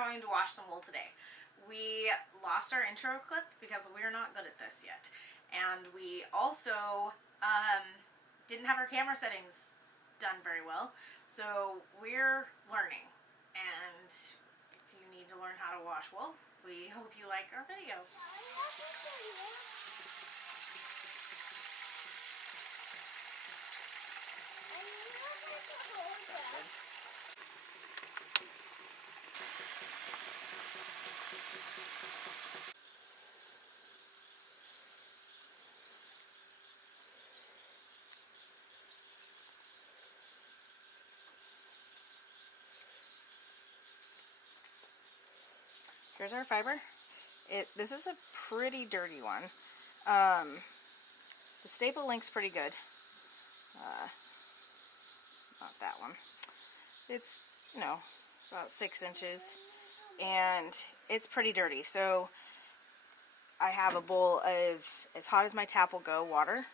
going to wash some wool today. We lost our intro clip because we're not good at this yet. And we also didn't have our camera settings done very well. So we're learning. And if you need to learn how to wash wool, we hope you like our video. Here's our fiber. This is a pretty dirty one. The staple link's pretty good. Not that one. It's, about 6 inches. And it's pretty dirty. So I have a bowl of, as hot as my tap will go, water.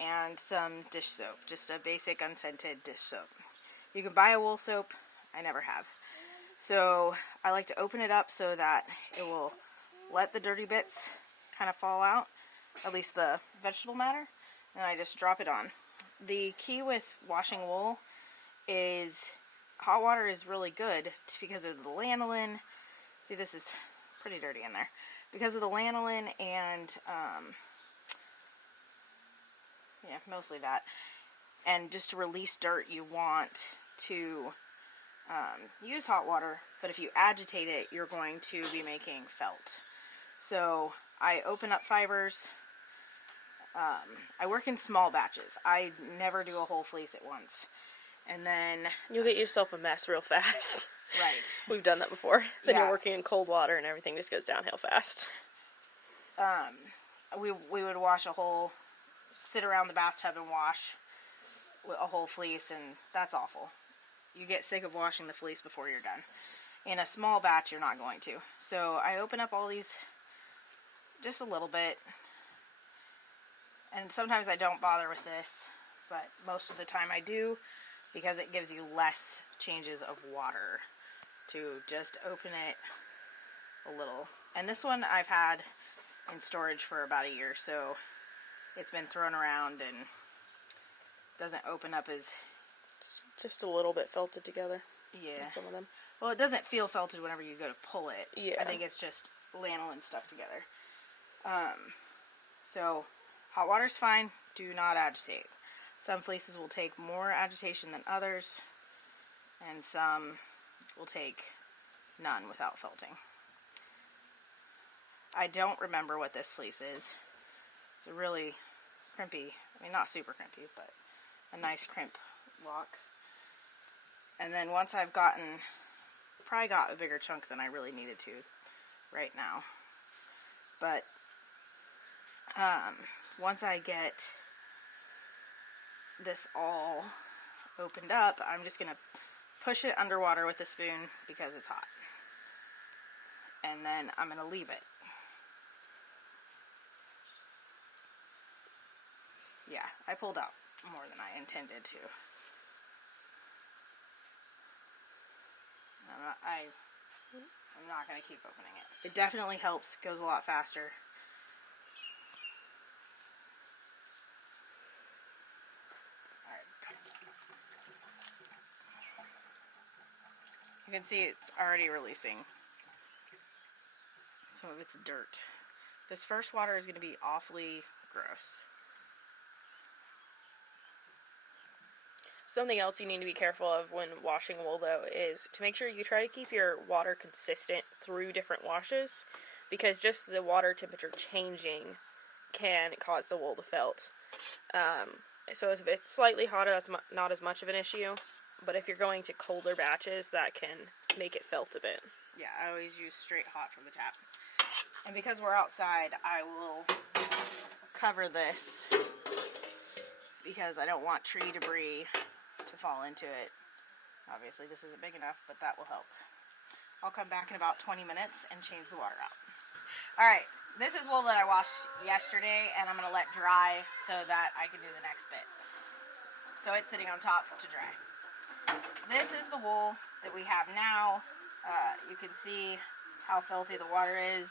And some dish soap. Just a basic unscented dish soap. You can buy a wool soap. I never have. So I like to open it up so that it will let the dirty bits kind of fall out, at least the vegetable matter, and I just drop it on. The key with washing wool is hot water is really good because of the lanolin. See, this is pretty dirty in there. Because of the lanolin and, mostly that. And just to release dirt, you want to use hot water, but if you agitate it, you're going to be making felt. So I open up fibers. I work in small batches. I never do a whole fleece at once. And then you'll get yourself a mess real fast. Right. We've done that before. Then you're working in cold water and everything just goes downhill fast. We would wash sit around the bathtub and wash a whole fleece, and that's awful. You get sick of washing the fleece before you're done. In a small batch, you're not going to. So I open up all these just a little bit. And sometimes I don't bother with this, but most of the time I do, because it gives you less changes of water to just open it a little. And this one I've had in storage for about a year, so it's been thrown around and doesn't open up as... Just a little bit felted together. Yeah. Some of them. Well, it doesn't feel felted whenever you go to pull it. Yeah. I think it's just lanolin stuck together. So, hot water's fine. Do not agitate. Some fleeces will take more agitation than others. And some will take none without felting. I don't remember what this fleece is. It's a really crimpy, not super crimpy, but a nice crimp lock. And then once I've probably got a bigger chunk than I really needed to right now. But once I get this all opened up, I'm just going to push it underwater with a spoon because it's hot. And then I'm going to leave it. Yeah, I pulled out more than I intended to. I'm not going to keep opening it. It definitely helps. Goes a lot faster. Alright. You can see it's already releasing some of its dirt. This first water is going to be awfully gross. Something else you need to be careful of when washing wool, though, is to make sure you try to keep your water consistent through different washes, because just the water temperature changing can cause the wool to felt. So if it's slightly hotter, that's not as much of an issue, but if you're going to colder batches, that can make it felt a bit. Yeah, I always use straight hot from the tap. And because we're outside, I will cover this because I don't want tree debris to fall into it. Obviously this isn't big enough, but that will help. I'll come back in about 20 minutes and change the water out. Alright, this is wool that I washed yesterday, and I'm going to let dry so that I can do the next bit. So it's sitting on top to dry. This is the wool that we have now. You can see how filthy the water is.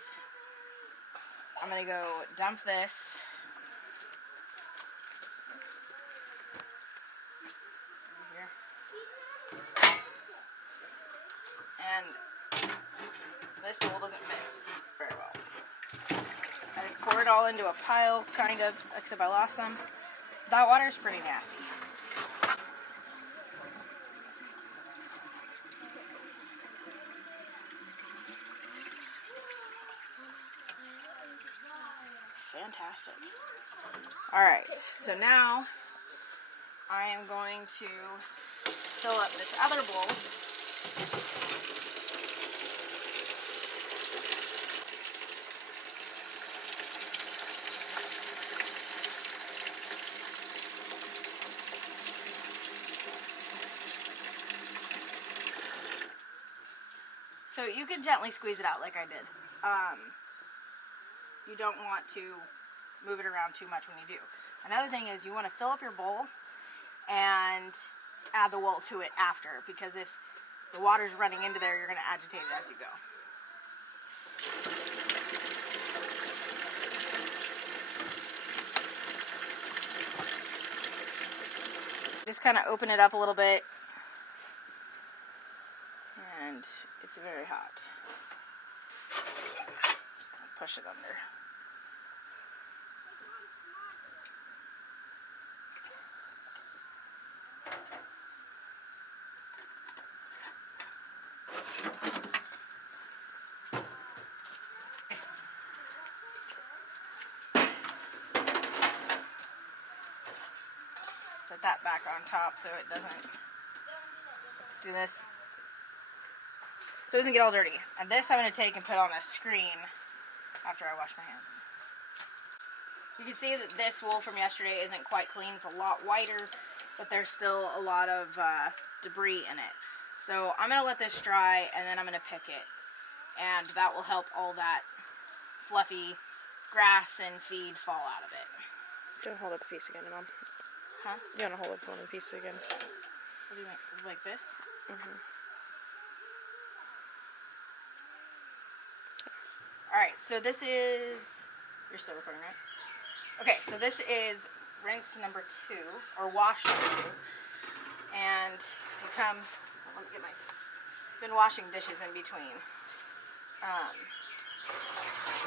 I'm going to go dump this. Here. And this bowl doesn't fit very well. I just pour it all into a pile, kind of, except I lost some. That water is pretty nasty. Fantastic. Alright, so now I am going to fill up this other bowl. So you can gently squeeze it out like I did. You don't want to move it around too much when you do. Another thing is you want to fill up your bowl and add the wool to it after, because if the water's running into there, you're going to agitate it as you go. Just kind of open it up a little bit, and it's very hot. Push it under. Set that back on top so it doesn't do this. So it doesn't get all dirty. And this I'm going to take and put on a screen after I wash my hands. You can see that this wool from yesterday isn't quite clean. It's a lot whiter, but there's still a lot of debris in it. So I'm going to let this dry, and then I'm going to pick it. And that will help all that fluffy grass and feed fall out of it. Do you want to hold up a piece again, Mom? Huh? You want to hold up one piece again? What do you mean? Like this? Mm-hmm. Alright, so this is... You're still recording, right? Okay, so this is rinse number 2, or wash number 2. And you come... Let me get my... Been washing dishes in between.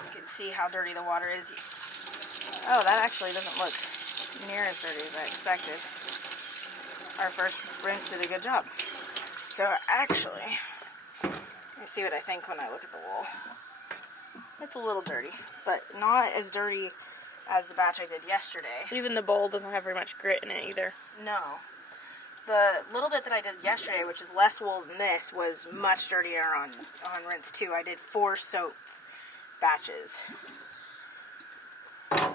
You can see how dirty the water is. Oh, that actually doesn't look near as dirty as I expected. Our first rinse did a good job. So actually, let me see what I think when I look at the wool. It's a little dirty, but not as dirty as the batch I did yesterday. Even the bowl doesn't have very much grit in it either. No. The little bit that I did yesterday, which is less wool than this, was much dirtier on rinse 2. I did 4 soap batches. Alright,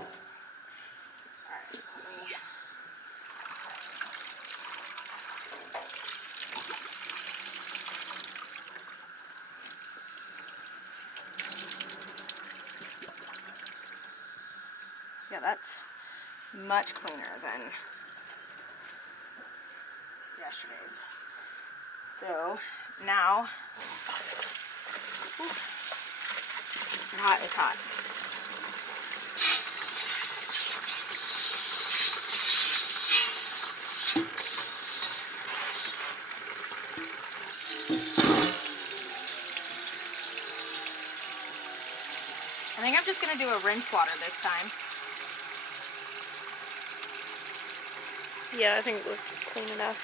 yeah, that's much cleaner than yesterday's. So now, hot is hot. I think I'm just going to do a rinse water this time. Yeah, I think it looks clean enough.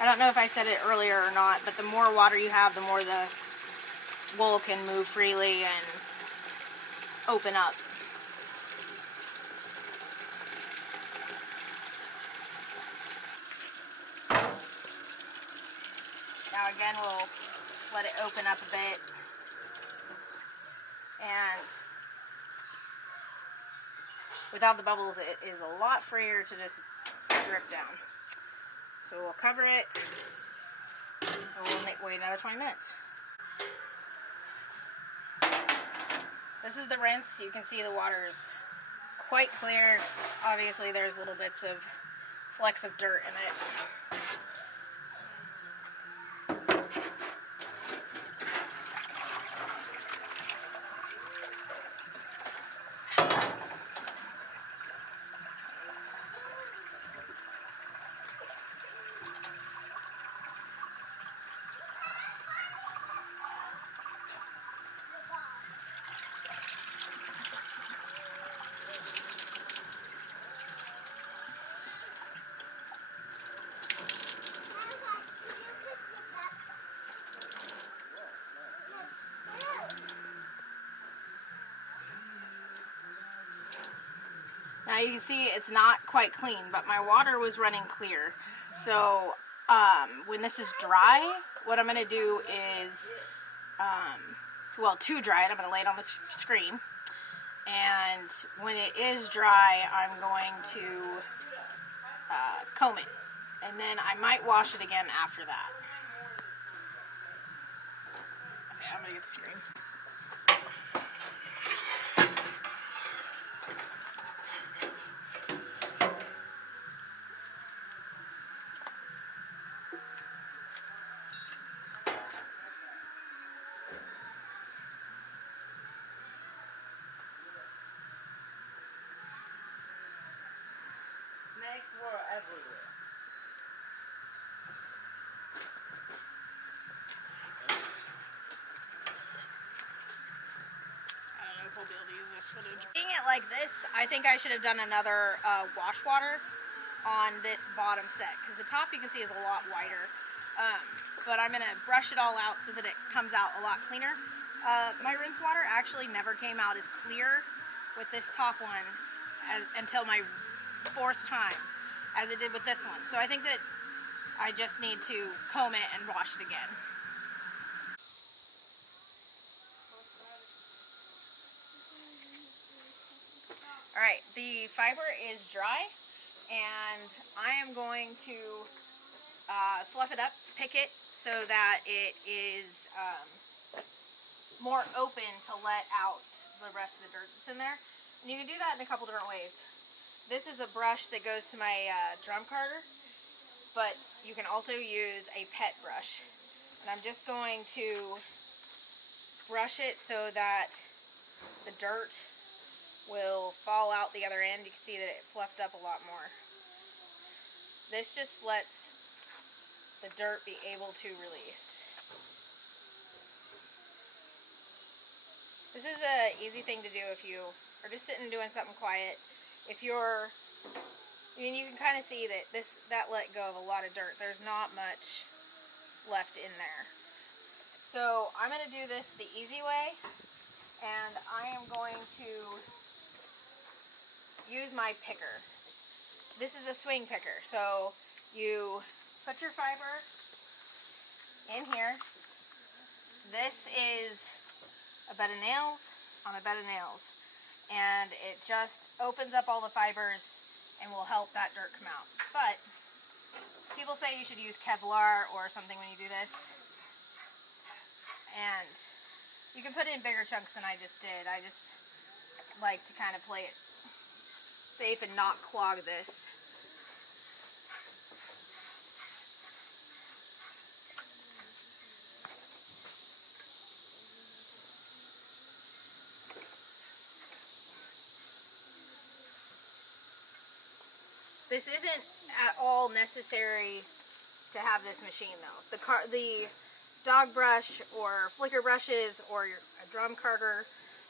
I don't know if I said it earlier or not, but the more water you have, the more the wool can move freely and open up. Now again, we'll let it open up a bit. And without the bubbles, it is a lot freer to just drip down. So we'll cover it, and we'll wait another 20 minutes. This is the rinse. You can see the water's quite clear. Obviously, there's little bits of flecks of dirt in it. you can see it's not quite clean, but my water was running clear. So when this is dry, what I'm going to do is, well, to dry it, I'm going to lay it on the screen. And when it is dry, I'm going to comb it. And then I might wash it again after that. Okay, I'm going to get the screen. Snakes were everywhere. I don't know if we'll be able to use this footage. Seeing it like this, I think I should have done another wash water on this bottom set, because the top you can see is a lot wider. But I'm going to brush it all out so that it comes out a lot cleaner. My rinse water actually never came out as clear with this top one until my 4th time, as it did with this one. So I think that I just need to comb it and wash it again. Alright, the fiber is dry, and I am going to fluff it up, pick it, so that it is more open to let out the rest of the dirt that's in there. And you can do that in a couple different ways. This is a brush that goes to my drum carder, but you can also use a pet brush. And I'm just going to brush it so that the dirt will fall out the other end. You can see that it fluffed up a lot more. This just lets the dirt be able to release. This is an easy thing to do if you are just sitting doing something quiet. If you're, you can kind of see that that let go of a lot of dirt. There's not much left in there. So I'm going to do this the easy way, and I am going to use my picker. This is a swing picker. So you put your fiber in here. This is a bed of nails on a bed of nails. And it just opens up all the fibers and will help that dirt come out. But people say you should use Kevlar or something when you do this. And you can put it in bigger chunks than I just did. I just like to kind of play it safe and not clog this. This isn't at all necessary to have this machine though. The dog brush or flicker brushes or a drum carder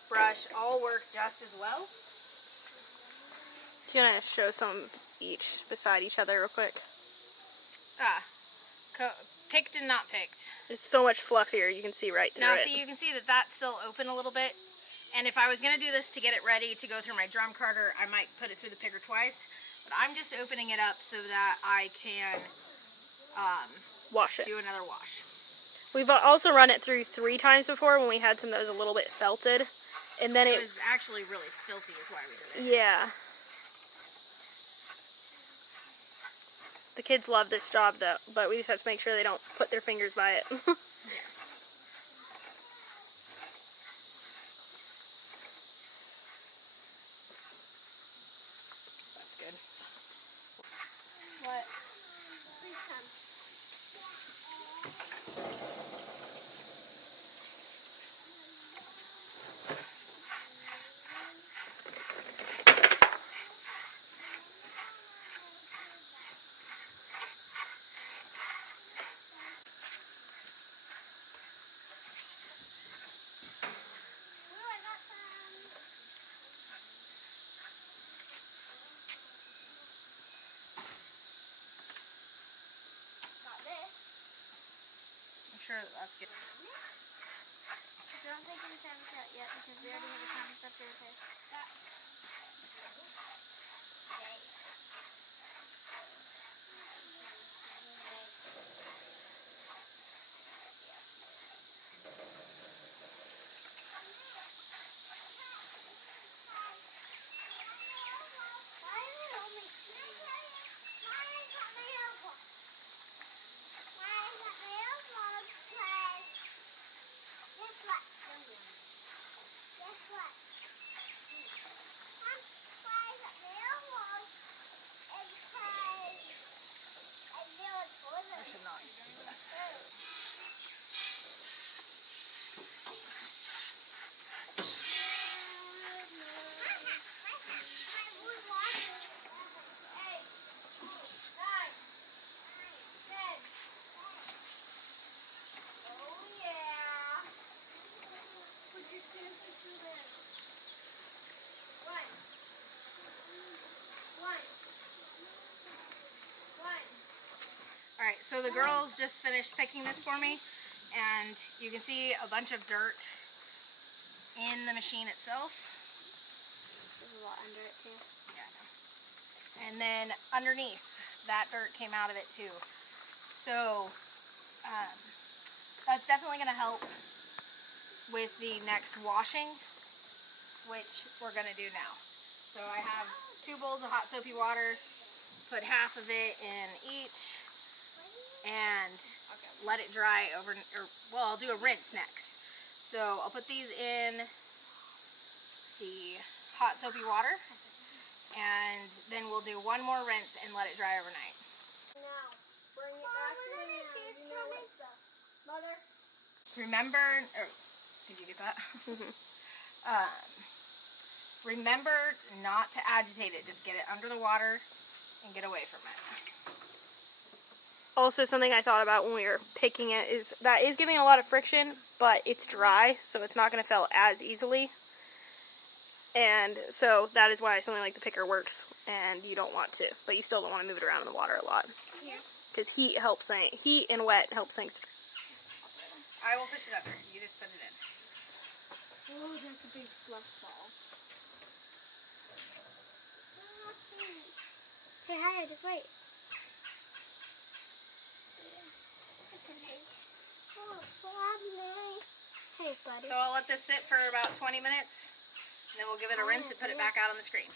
brush all work just as well. Do you want to show some each beside each other real quick? Picked and not picked. It's so much fluffier, you can see right through now, it. Now see, you can see that that's still open a little bit. And if I was going to do this to get it ready to go through my drum carder, I might put it through the picker twice. But I'm just opening it up so that I can wash it. Do another wash. We've also run it through 3 times before when we had some that was a little bit felted. And then it was actually really filthy is why we did it. Yeah. The kids love this job though, but we just have to make sure they don't put their fingers by it. Yeah. What? Please come. Sure that's good. Don't take any time to cut yet because we already have a time stuff to repair. I should not use this. Alright, so the girls just finished picking this for me, and you can see a bunch of dirt in the machine itself. There's a lot under it too. Yeah, I know. And then underneath, that dirt came out of it too. So, that's definitely going to help with the next washing, which we're going to do now. So I have 2 bowls of hot soapy water, put half of it in each, and let it dry over, well, I'll do a rinse next. So I'll put these in the hot soapy water, and then we'll do one more rinse and let it dry overnight. Now, bring it back to the now. You know what's up. Mother? Remember, did you get that? Remember not to agitate it, just get it under the water and get away from it. Also, something I thought about when we were picking it is that is giving a lot of friction, but it's dry, so it's not going to fell as easily. And so that is why something like the picker works, and you don't want to, but you still don't want to move it around in the water a lot. Because heat and wet helps things. I will push it under. You just put it in. Oh, that's a big fluff ball. Hey, hi, just wait. Hey, buddy. So I'll let this sit for about 20 minutes, and then we'll give it a rinse and put it back out on the screen.